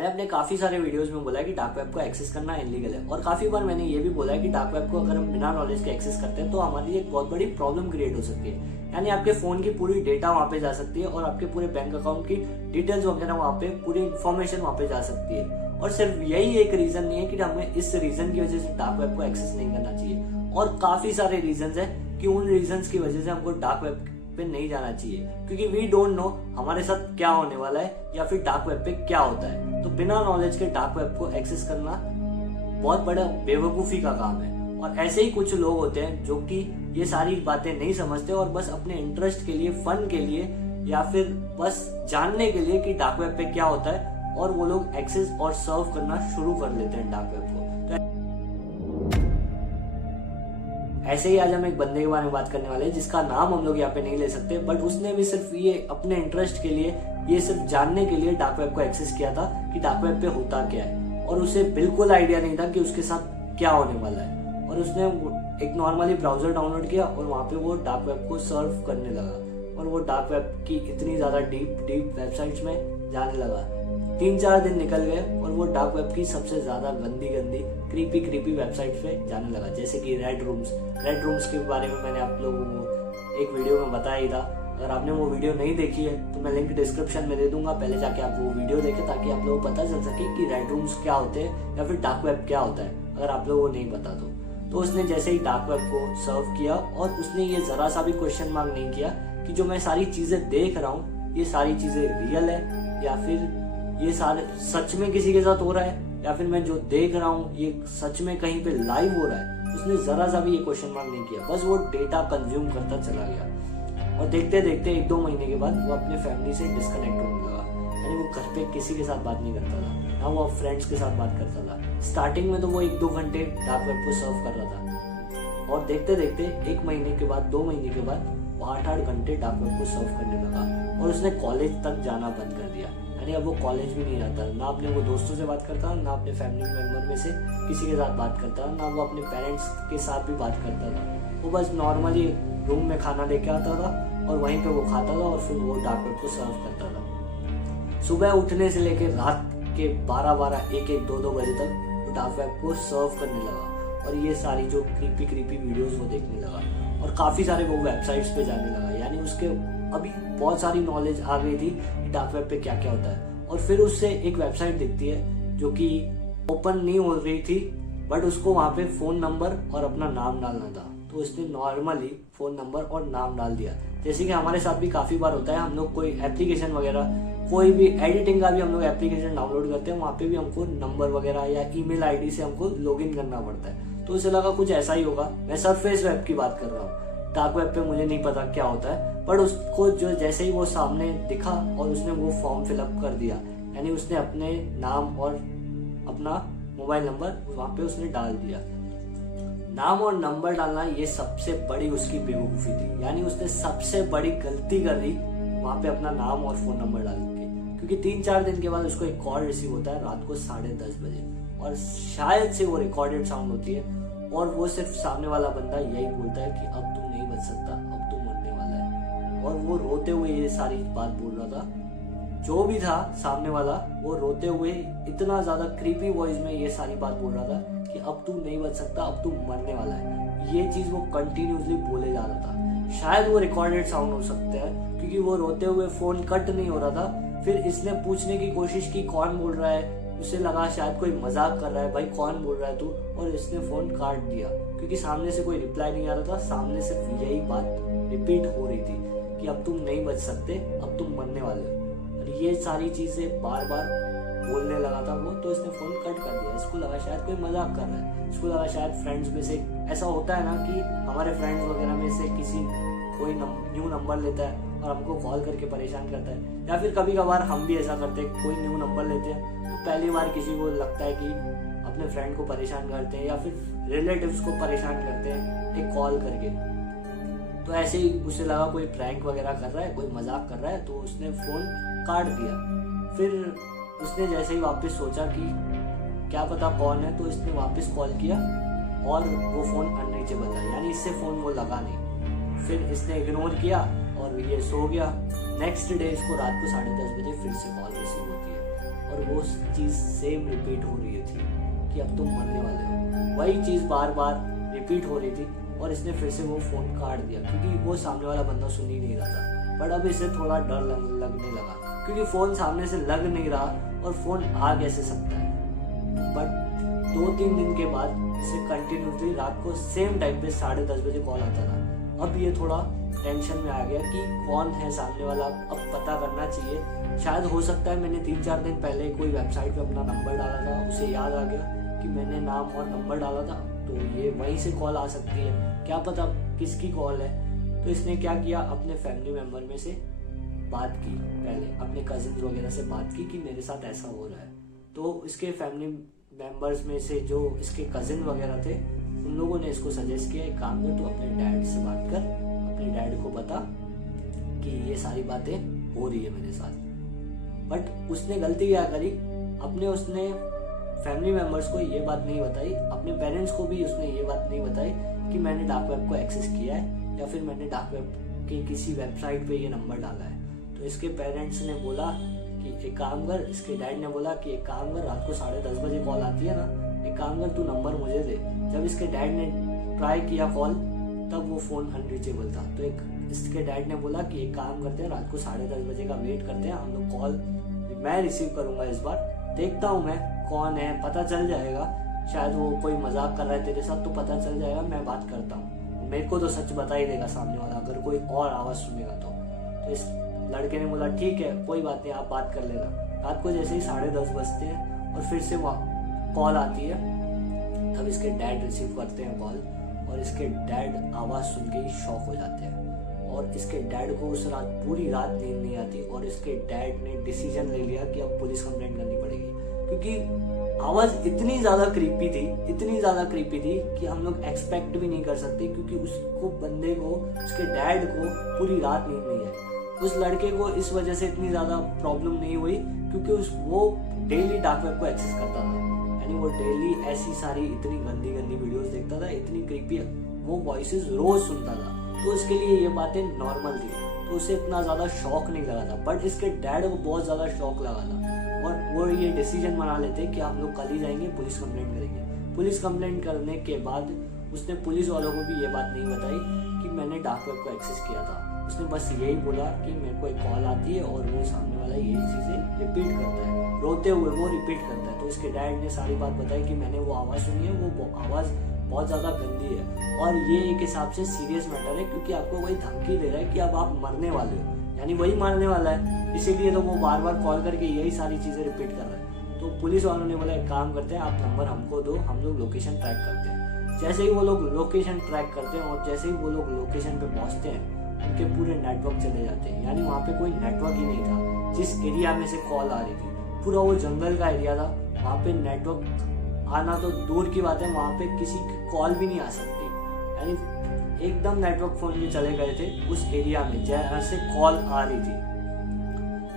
मैंने अपने काफ़ी सारे वीडियोस में बोला है कि डार्क वेब को एक्सेस करना इलीगल है, और काफ़ी बार मैंने ये भी बोला है कि डार्क वेब को अगर हम बिना नॉलेज के एक्सेस करते हैं तो हमारे लिए एक बहुत बड़ी प्रॉब्लम क्रिएट हो सकती है। यानी आपके फ़ोन की पूरी डेटा वहाँ पे जा सकती है और आपके पूरे बैंक अकाउंट की डिटेल्स वगैरह वहाँ पे पूरी इन्फॉर्मेशन वहाँ पे जा सकती है। और सिर्फ यही एक रीज़न नहीं है कि हमें इस रीज़न की वजह से डार्क वेब को एक्सेस नहीं करना चाहिए, और काफ़ी सारे रीजंस हैं कि उन रीजंस की वजह से हमको डार्क वेब पे नहीं जाना चाहिए, क्योंकि वी डोंट नो हमारे साथ क्या होने वाला है या फिर डार्क वेब पे क्या होता है। तो बिना नॉलेज के डार्क वेब को एक्सेस करना बहुत बड़ा बेवकूफ़ी का काम है। और ऐसे ही कुछ लोग होते हैं जो कि ये सारी बातें नहीं समझते और बस अपने इंटरेस्ट के लिए, फन के लिए या फिर बस जानने के लिए कि डार्क वेब पे क्या होता है, और वो लोग एक्सेस और सर्व करना शुरू कर लेते हैं डार्क वेब को। ऐसे ही आज हम एक बंदे के बारे में बात करने वाले हैं जिसका नाम हम लोग यहाँ पे नहीं ले सकते, बट उसने भी सिर्फ ये अपने इंटरेस्ट के लिए, ये सिर्फ जानने के लिए डार्क वेब को एक्सेस किया था कि डार्क वेब पे होता क्या है, और उसे बिल्कुल आइडिया नहीं था कि उसके साथ क्या होने वाला है। और उसने एक नॉर्मली ब्राउजर डाउनलोड किया और वहाँ पे वो डार्क वेब को सर्व करने लगा, और वो डार्क वेब की इतनी ज्यादा डीप वेबसाइट्स में जाने लगा। 3-4 दिन निकल गए और वो डार्क वेब की सबसे ज्यादा गंदी क्रीपी वेबसाइट पे जाने लगा, जैसे कि रेड रूम्स के बारे में मैंने आप लोगों को एक वीडियो में बताया ही था। अगर आपने वो वीडियो नहीं देखी है तो मैं लिंक डिस्क्रिप्शन में दे दूंगा, पहले जाके आप वो वीडियो देखें ताकि आप लोगों को पता चल सके कि रेड रूम्स क्या होते हैं या फिर डार्क वेब क्या होता है, अगर आप लोगों को नहीं पता तो उसने जैसे ही डार्क वेब को सर्व किया और उसने ये जरा सा भी क्वेश्चन मार्क नहीं किया कि जो मैं सारी चीजें देख रहा हूँ ये सारी चीजें रियल है या फिर ये सारे सच में किसी के साथ हो रहा है, या फिर मैं जो देख रहा हूँ ये सच में कहीं पे लाइव हो रहा है। उसने जरा सा भी ये क्वेश्चन मार्क नहीं किया, बस वो डेटा कंज्यूम करता चला गया। और देखते देखते 1-2 महीने के बाद वो अपने फैमिली से डिस्कनेक्ट होने लगा। यानी वो घर पे किसी के साथ बात नहीं करता था, ना वो फ्रेंड्स के साथ बात करता था। स्टार्टिंग में तो वो 1-2 घंटे डार्क वेब को सर्व कर रहा था, और देखते देखते 1 महीने के बाद, 2 महीने के बाद वो 8-8 घंटे डार्क वेब को सर्व करने लगा। और उसने कॉलेज तक जाना बंद कर दिया। यानी अब वो कॉलेज भी नहीं जाता, ना अपने वो दोस्तों से बात करता, ना अपने फैमिली मेम्बर में से किसी के साथ बात करता, ना वो अपने पेरेंट्स के साथ भी बात करता था। वो बस नॉर्मली रूम में खाना लेके आता था और वहीं पे वो खाता था और फिर वो डार्क वेब को सर्व करता था। सुबह उठने से लेकर रात के 12-12, 1-1, 2-2 बजे तक वो डार्क वेब को सर्व करने लगा, और ये सारी जो क्रीपी वीडियोस वो देखने लगा, और काफ़ी सारे वो वेबसाइट्स पे जाने लगा। यानी उसके अभी बहुत सारी नॉलेज आ गई थी कि डार्क वेब पे क्या क्या होता है। और फिर उससे एक वेबसाइट दिखती है जो कि ओपन नहीं हो रही थी, बट उसको वहाँ पे फ़ोन नंबर और अपना नाम डालना था, तो उसने नॉर्मली फ़ोन नंबर और नाम डाल दिया। जैसे कि हमारे साथ भी काफ़ी बार होता है, हम लोग कोई एप्लीकेशन वगैरह, कोई भी एडिटिंग का भी हम लोग एप्लीकेशन डाउनलोड करते हैं, वहाँ पे भी हमको नंबर वगैरह या ईमेल आईडी से हमको लॉगिन करना पड़ता है। तो उसे लगा कुछ ऐसा ही होगा। मैं सरफेस वेब की बात कर रहा हूँ, डार्क वेब पे मुझे नहीं पता क्या होता है, बट उसको जो जैसे ही वो सामने दिखा और उसने वो फॉर्म फिलअप कर दिया, यानी उसने अपने नाम और अपना मोबाइल नंबर वहाँ पे उसने डाल दिया। नाम और नंबर डालना ये सबसे बड़ी उसकी बेवकूफ़ी थी। यानी उसने सबसे बड़ी गलती कर दी वहाँ पे अपना नाम और फ़ोन नंबर डाल के, क्योंकि 3-4 दिन के बाद उसको एक कॉल रिसीव होता है रात को 10:30 बजे, और शायद से वो रिकॉर्डेड साउंड होती है, और वो सिर्फ सामने वाला बंदा यही बोलता है कि अब तू नहीं बच सकता, अब तू मरने वाला है। और वो रोते हुए ये सारी बात बोल रहा था। जो भी था सामने वाला, वो रोते हुए इतना ज्यादा क्रीपी वॉइस में ये सारी बात बोल रहा था कि अब तू नहीं बच सकता, अब तू मरने वाला है। ये चीज वो कंटिन्यूसली बोले जा रहा था। शायद वो रिकॉर्डेड साउंड हो सकता है, क्योंकि वो रोते हुए फोन कट नहीं हो रहा था। फिर इसने पूछने की कोशिश की कौन बोल रहा है, उसे लगा शायद कोई मजाक कर रहा है, भाई कौन बोल रहा है तू, और इसने फोन काट दिया, क्योंकि सामने से कोई रिप्लाई नहीं आ रहा था। सामने सिर्फ यही बात रिपीट हो रही थी कि अब तुम नहीं बच सकते, अब तुम मरने वाले हो। और ये सारी चीजें बार बार बोलने लगा था वो, तो इसने फोन कट कर दिया। इसको लगा शायद कोई मजाक कर रहा है, इसको लगा शायद फ्रेंड्स में से ऐसा होता है ना कि हमारे फ्रेंड्स वगैरह में से किसी कोई न्यू नंबर लेता है और हमको कॉल करके परेशान करता है, या फिर कभी कभार हम भी ऐसा करते हैं, कोई न्यू नंबर लेते हैं तो पहली बार किसी को लगता है कि अपने फ्रेंड को परेशान करते हैं या फिर रिलेटिव्स को परेशान करते हैं एक कॉल करके। तो ऐसे ही उसे लगा कोई प्रैंक वगैरह कर रहा है, कोई मजाक कर रहा है, तो उसने फोन काट दिया। फिर उसने जैसे ही वापस सोचा कि क्या पता कौन है, तो इसने वापस कॉल किया और वो फोन अनरीचेबल था, यानी इससे फोन वो लगा नहीं। फिर इसने इग्नोर किया और ये सो गया। नेक्स्ट डे इसको रात को 10:30 बजे फिर से कॉल रिसीव होती है, और और वो चीज सेम रिपीट हो रही थी कि अब तुम मरने वाले हो। वही चीज बार बार रिपीट हो रही थी और इसने फिर से वो फोन काट दिया क्योंकि वो सामने वाला बंदा सुन ही नहीं रहा था। बट अब इसे थोड़ा डर लगने लगा क्योंकि फोन सामने से लग नहीं रहा और फोन आ कैसे सकता है। बट 2-3 दिन के बाद इसे कंटिन्यूसली रात को सेम टाइम पे 10:30 बजे कॉल आता था। अब ये थोड़ा टेंशन में आ गया कि कौन है सामने वाला, अब पता करना चाहिए। शायद हो सकता है मैंने 3-4 दिन पहले कोई वेबसाइट पे अपना नंबर डाला था, उसे याद आ गया कि मैंने नाम और नंबर डाला था, तो ये वहीं से कॉल आ सकती है, क्या पता किसकी कॉल है। तो इसने क्या किया, अपने फैमिली मेम्बर में से बात की, पहले अपने कजिन वगैरह से बात की कि मेरे साथ ऐसा हो रहा है। तो इसके फैमिली मेंबर्स में से जो इसके कजिन वगैरह थे उन लोगों ने इसको सजेस्ट किया, एक काम कर तू अपने डैड से बात कर, अपने डैड को बता कि ये सारी बातें हो रही है मेरे साथ। बट उसने गलती क्या करी, उसने फैमिली मेंबर्स को ये बात नहीं बताई, अपने पेरेंट्स को भी उसने ये बात नहीं बताई कि मैंने डार्क वेब को एक्सेस किया है या फिर मैंने डार्क वेब के किसी वेबसाइट पे ये नंबर डाला है। तो इसके पेरेंट्स ने बोला कि एक काम कर, इसके डैड ने बोला कि एक काम कर, रात को 10:30 बजे कॉल आती है ना, एक काम कर तू नंबर मुझे दे। जब इसके डैड ने ट्राई किया कॉल तब वो फोन अनरीचेबल था। तो इसके डैड ने बोला कि एक काम करते हैं, रात को 10:30 बजे का वेट करते हैं, हम लोग कॉल मैं रिसीव करूंगा इस बार, देखता हूँ मैं कौन है, पता चल जाएगा, शायद वो कोई मजाक कर रहा है तेरे साथ तो पता चल जाएगा, मैं बात करता हूँ, मेरे को तो सच बता ही देगा सामने वाला अगर कोई और आवाज सुनेगा तो इस लड़के ने बोला ठीक है कोई बात नहीं, आप बात कर लेना। रात को जैसे ही 10:30 बजते हैं और फिर से कॉल आती है, तब इसके डैड रिसीव करते हैं कॉल और इसके डैड आवाज सुन के ही शॉक हो जाते हैं और इसके डैड को उस रात पूरी रात नींद नहीं आती और इसके डैड ने डिसीजन ले लिया कि अब पुलिस कंप्लेंट करनी पड़ेगी क्योंकि आवाज इतनी ज्यादा क्रीपी थी कि हम लोग एक्सपेक्ट भी नहीं कर सकते, क्योंकि उसको बंदे को, उसके डैड को पूरी रात नींद नहीं आई। उस लड़के को इस वजह से इतनी ज्यादा प्रॉब्लम नहीं हुई क्योंकि वो डेली डार्क वेब को एक्सेस करता था, यानी वो डेली ऐसी सारी इतनी गंदी वीडियोस देखता था, इतनी क्रीपी वो वॉइसेस रोज सुनता था, तो उसके लिए ये बातें नॉर्मल थी, तो उसे इतना ज्यादा शॉक नहीं लगा था। बट इसके डैड को बहुत ज्यादा शॉक लगा था और वो ये डिसीजन बना लेते कि हम लोग कल ही जाएंगे पुलिस कंप्लेंट करेंगे। पुलिस कंप्लेंट करने के बाद उसने पुलिस वालों को भी ये बात नहीं बताई कि मैंने डार्क वेब को एक्सेस किया था, उसने बस यही बोला कि मेरे को एक कॉल आती है और वो सामने वाला यही चीजें रिपीट करता है, रोते हुए वो रिपीट करता है। तो इसके डैड ने सारी बात बताई कि मैंने वो आवाज सुनी है, वो आवाज बहुत ज्यादा गंदी है और ये एक हिसाब से सीरियस मैटर है क्योंकि आपको वही धमकी दे रहा है कि अब आप मरने वाले हो, यानी वही मारने वाला है, इसीलिए तो वो बार बार कॉल करके यही सारी चीजें रिपीट कर रहा है। तो पुलिस वालों ने बोला एक काम करते हैं, आप नंबर हमको दो, हम लोग लोकेशन ट्रैक करते हैं। जैसे ही वो लोग लोकेशन ट्रैक करते हैं और जैसे ही वो लोग लोकेशन पे पहुंचते हैं उनके पूरे नेटवर्क चले जाते हैं, यानी वहाँ पे कोई नेटवर्क ही नहीं था। जिस एरिया में से कॉल आ रही थी पूरा वो जंगल का एरिया था, वहाँ पे नेटवर्क आना तो दूर की बात है, वहाँ पे किसी की कॉल भी नहीं आ सकती, यानी एकदम नेटवर्क फोन में चले गए थे उस एरिया में जहाँ से कॉल आ रही थी।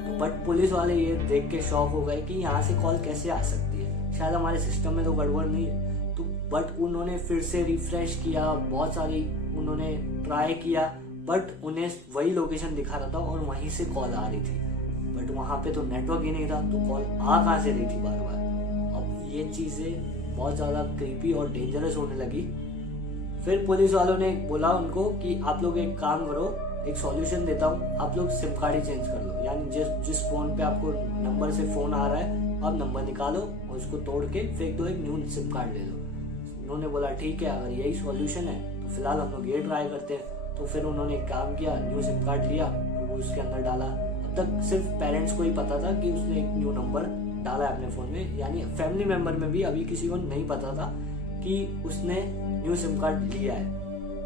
तो बट पुलिस वाले ये देख के शॉक हो गए कि यहाँ से कॉल कैसे आ सकती है, शायद हमारे सिस्टम में तो गड़बड़ नहीं है। तो बट उन्होंने फिर से रिफ्रेश किया, बहुत सारी उन्होंने ट्राई किया, बट उन्हें वही लोकेशन दिखा रहा था और वहीं से कॉल आ रही थी, बट वहां पे तो नेटवर्क ही नहीं था, तो कॉल आ कहाँ से रही थी बार बार। अब ये चीजें बहुत ज्यादा क्रीपी और डेंजरस होने लगी। फिर पुलिस वालों ने बोला उनको कि आप लोग एक काम करो, एक सॉल्यूशन देता हूँ, आप लोग सिम कार्ड ही चेंज कर लो, यानी जिस फोन पे आपको नंबर से फोन आ रहा है आप नंबर निकालो और उसको तोड़ के फेंक दो, एक न्यू सिम कार्ड ले लो। उन्होंने बोला ठीक है, अगर यही सॉल्यूशन है तो फिलहाल हम लोग ये ट्राई करते हैं। तो फिर उन्होंने एक काम किया, न्यू सिम कार्ड लिया, वो उसके अंदर डाला। अब तक सिर्फ पेरेंट्स को ही पता था कि उसने एक न्यू नंबर डाला है अपने फोन में, यानी फैमिली मेंबर में भी अभी किसी को नहीं पता था कि उसने न्यू सिम कार्ड लिया है।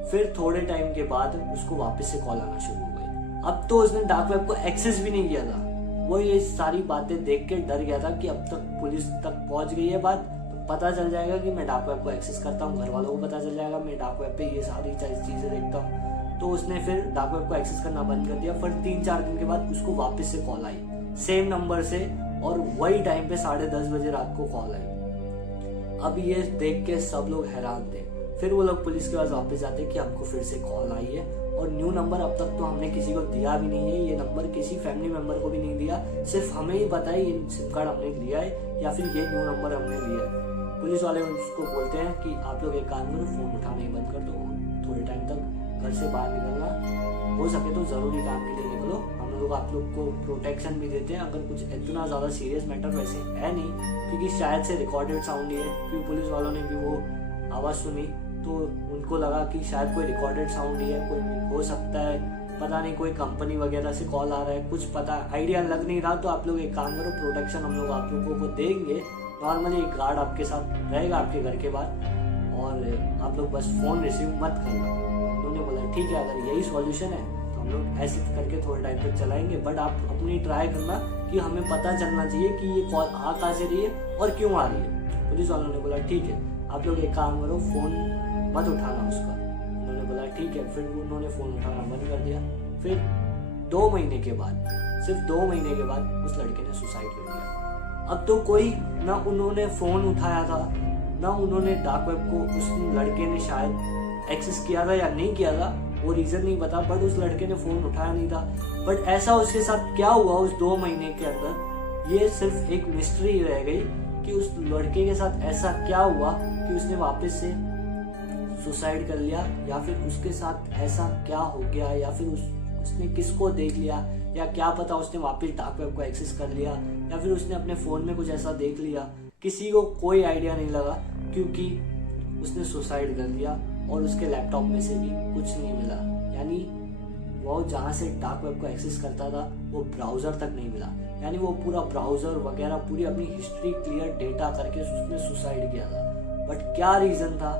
फिर थोड़े टाइम के बाद उसको वापस से कॉल आना शुरू हो गई। अब तो उसने डार्क वेब को एक्सेस भी नहीं किया था, वो ये सारी बातें देख के डर गया था कि अब तक पुलिस तक पहुंच गई है बात, तो पता चल जाएगा कि मैं डार्क वेब को एक्सेस करता हूँ, घर वालों को पता चल जाएगा मैं डार्क वेब पे ये सारी चीजें देखता हूँ। तो उसने फिर डार्क वेब को एक्सेस करना बंद कर दिया। फिर 3-4 दिन के बाद उसको वापस से कॉल आई सेम नंबर से और वही टाइम पे 10:30 बजे रात को कॉल आई। अब ये देख के सब लोग हैरान थे। फिर वो लोग पुलिस के पास वापस जाते कि हमको फिर से कॉल आई है और न्यू नंबर अब तक तो हमने किसी को दिया भी नहीं है, ये नंबर किसी फैमिली मेंबर को भी नहीं दिया, सिर्फ हमें ही पता है ये सिम कार्ड हमने लिया है या फिर ये न्यू नंबर हमने लिया है। पुलिस वाले उसको बोलते हैं कि आप लोग एक काम करो, फोन उठाना ही बंद कर दो, थोड़े टाइम तक घर से बाहर निकलना, हो सके तो जरूरी काम के लिए निकलो, हम लोग आप लोग को प्रोटेक्शन भी देते हैं अगर कुछ इतना ज्यादा सीरियस मैटर वैसे है नहीं, क्योंकि शायद से रिकॉर्डेड साउंड ही है, क्योंकि पुलिस वालों ने भी वो आवाज सुनी तो उनको लगा कि शायद कोई रिकॉर्डेड साउंड ही है, कोई हो सकता है पता नहीं कोई कंपनी वगैरह से कॉल आ रहा है, कुछ पता आइडिया लग नहीं रहा। तो आप लोग एक काम करो, प्रोटेक्शन हम लोग आप लोगों को देंगे, नॉर्मली एक गार्ड आपके साथ रहेगा आपके घर के बाहर, और आप लोग बस फोन रिसीव मत करना। उन्होंने बोला ठीक है, अगर यही सॉल्यूशन है तो हम लोग ऐसे करके थोड़े टाइम तक चलाएंगे, बट आप अपनी ट्राई करना कि हमें पता चलना चाहिए कि ये कॉल आ कहाँ से रही है और क्यों आ रही है। पुलिस वालों ने बोला ठीक है, आप लोग एक काम करो, फोन मत उठाना उसका। उन्होंने बोला ठीक है, फिर उन्होंने फोन उठाना बंद कर दिया। फिर 2 महीने के बाद, सिर्फ 2 महीने के बाद उस लड़के ने सुसाइड कर दिया। अब तो कोई ना उन्होंने फोन उठाया था, ना उन्होंने डार्क वेब को उस लड़के ने शायद एक्सेस किया था या नहीं किया था, वो रीजन नहीं पता, बट उस लड़के ने फोन उठाया नहीं था। बट ऐसा उसके साथ क्या हुआ उस 2 महीने के अंदर, ये सिर्फ एक मिस्ट्री रह गई कि उस लड़के के साथ ऐसा क्या हुआ कि उसने वापस से सुसाइड कर लिया, या फिर उसके साथ ऐसा क्या हो गया, या फिर उसने किसको देख लिया, या क्या पता उसने वापस डार्क वेब को एक्सेस कर लिया, या फिर उसने अपने फोन में कुछ ऐसा देख लिया, किसी को कोई आइडिया नहीं लगा, क्योंकि उसने सुसाइड कर लिया और उसके लैपटॉप में से भी कुछ नहीं मिला। यानी वो जहाँ से डार्क वेब को एक्सेस करता था वो ब्राउजर तक नहीं मिला, यानी वो पूरा ब्राउजर वगैरह पूरी अपनी हिस्ट्री क्लियर डेटा करके उसने सुसाइड किया था। बट क्या रीजन था,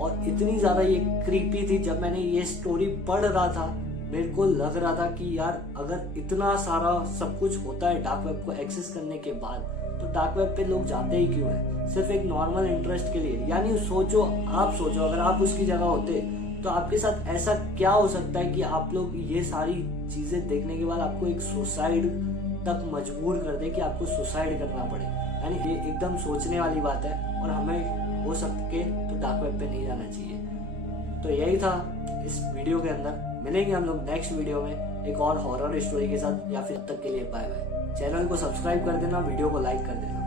और इतनी ज्यादा ये क्रीपी थी, जब मैंने ये स्टोरी पढ़ रहा था मेरे को लग रहा था कि यार अगर इतना सारा सब कुछ होता है डार्क वेब को एक्सेस करने के बाद, तो डार्क वेब पे लोग जाते ही क्यों है, सिर्फ एक नॉर्मल इंटरेस्ट के लिए। यानी सोचो, आप सोचो अगर आप उसकी जगह होते तो आपके साथ ऐसा क्या हो सकता है कि आप लोग ये सारी चीजें देखने के बाद आपको एक सुसाइड तक मजबूर कर दे कि आपको सुसाइड करना पड़े। यानी ये एकदम सोचने वाली बात है, और हमें हो सके तो डार्क वेब पे नहीं जाना चाहिए। तो यही था इस वीडियो के अंदर। मिलेंगे हम लोग नेक्स्ट वीडियो में एक और हॉरर स्टोरी के साथ, या फिर तब तक के लिए बाय बाय। चैनल को सब्सक्राइब कर देना, वीडियो को लाइक कर देना।